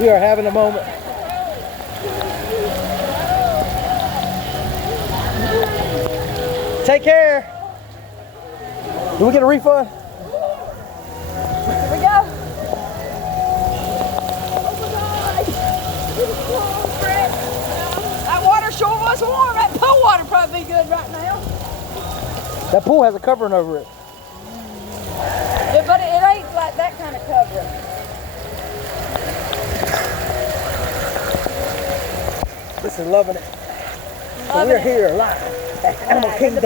We are having a moment. Take care. Do we get a refund? Here we go. That water sure was warm. That pool water probably be good right now. That pool has a covering over it. Yeah, but it ain't like that kind of covering. Listen, loving it. So we're here live at Animal Kingdom.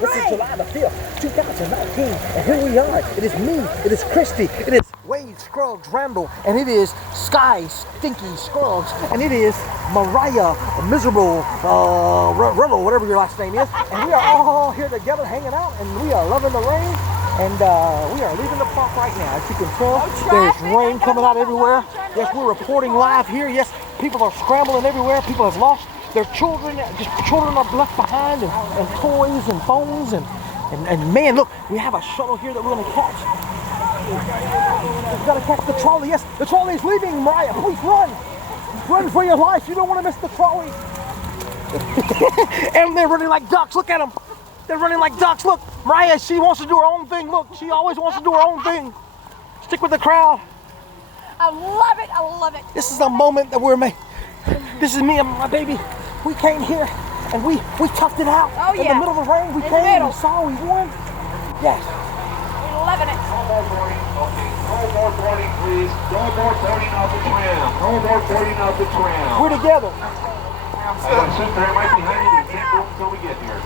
This is July the 5th, 2019, and here we are. It is me, it is Christy, it is Wade Scruggs Randall, and it is Sky Stinky Scruggs, and it is Mariah Miserable Rello, whatever your last name is. And we are all here together hanging out, and we are loving the rain. And we are leaving the park right now. As you can tell, there's rain coming out everywhere. Yes, we're reporting live here. Yes, people are scrambling everywhere. People have lost their children. Just children are left behind, and toys and phones. And man, look, we have a shuttle here that we're going to catch. We've got to catch the trolley. Yes, the trolley is leaving, Mariah. Please run. Run for your life. You don't want to miss the trolley. And they're running like ducks. Look at them. They're running like ducks. Look, Mariah, she wants to do her own thing. Look, she always wants to do her own thing. Stick with the crowd. I love it. I love it. This is a moment that we're making. This is me and my baby. We came here and we toughed it out. Oh, yeah. In the middle of the rain, we came, we saw, we won. Yes. We're loving it. No more boarding, okay. No more boarding, please. No more boarding off the tram. No more boarding off the tram. We're together. Sit there right behind you. You can't go until we get here.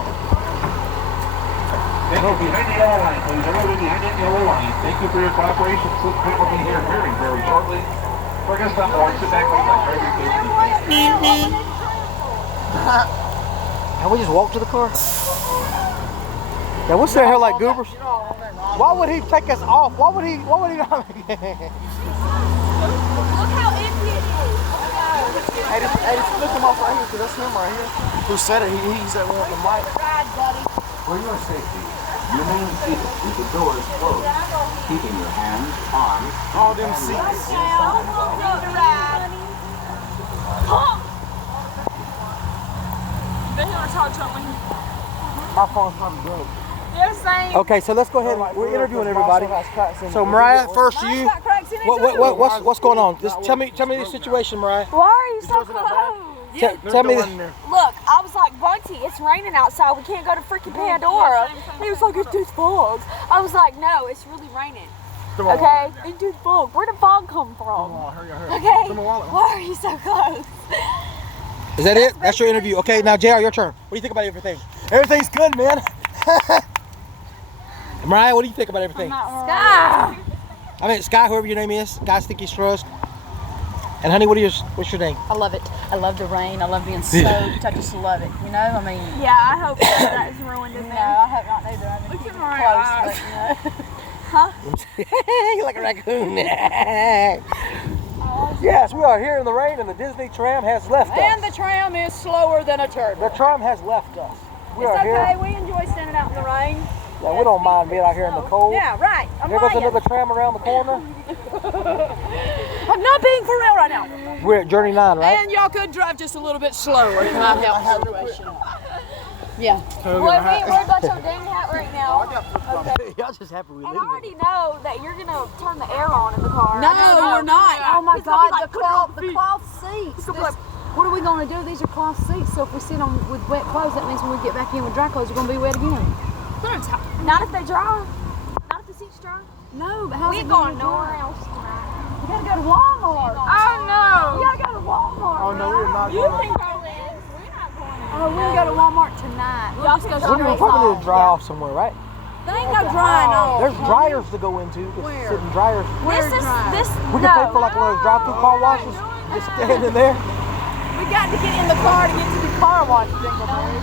Thank you. Behind the yellow line, please. Everybody behind that yellow line. Thank you for your cooperation. We'll be here very shortly. We're going to stop more. Sit back with my Can we just walk to the car? Yeah, we'll sit here like goobers. Why would he take us off? Why would he not? Look how empty it is. Hey, just look him off right here, because that's him right here. Who said it? He's that one with the mic. Ride, buddy. For your safety, remain seated with the doors closed, keeping your hands on All them seats. My phone's probably broke. You're saying. Okay, so let's go ahead. We're interviewing everybody. So Mariah, first to you. What's going on? Just tell me the situation, Mariah. Why are you so close? Tell me. Look, I was like, Bunty, it's raining outside. We can't go to freaking Pandora. He was like, it's just fog. I was like, no, it's really raining. Okay? It's just fog. Where did fog come from? Okay? Why are you so close? Is that it? That's your interview. Okay, now JR, your turn. What do you think about everything? Everything's good, man. Mariah, what do you think about everything? Sky. I mean, Sky, whoever your name is, Sky Stinky Scruggs. And honey, what's your name? I love it. I love the rain. I love being soaked. I just love it. You know, I mean. Yeah, I hope that's ruined in No, there. I hope not either. I mean, Look at keep it my close, eyes. but, you know. Huh? You're like a raccoon. Yes, we are here in the rain, and the Disney tram has left And us. the tram is slower than a turtle. The tram has left us. We It's are okay. here. We enjoy standing out in the rain. Yeah, we don't mind being out here in the cold. Yeah, right. There goes another tram around the corner. I'm not being for real right now. We're at Journey 9, right? And y'all could drive just a little bit slower. It might help the situation. Yeah. Boy, we ain't worried about your dang hat right now. Okay. Y'all just happy we And I leave. already know that you're gonna turn the air on in the car. No, we're not. Oh my It's gonna God, be like the cloth seats. What are we going to do? These are cloth seats, so if we sit on with wet clothes, that means when we get back in with dry clothes, we're going to be wet again. Not if they dry. Not if the seats dry. No, but how's We it ain't going going to nowhere dry? else tonight. We got to go to Walmart. Oh no. We got to go to Walmart. Oh no, we're not You going. can go in. We're not going. Oh, we can go to Walmart tonight. We'll just go We're probably need to dry off somewhere, right? There ain't no drying on. There's dryers to go into. Just Where? sitting dryers. This We can pay for like one of those drive-through car washes. Just stand in there. We got to get in the car to get to the car wash, Dingleberry.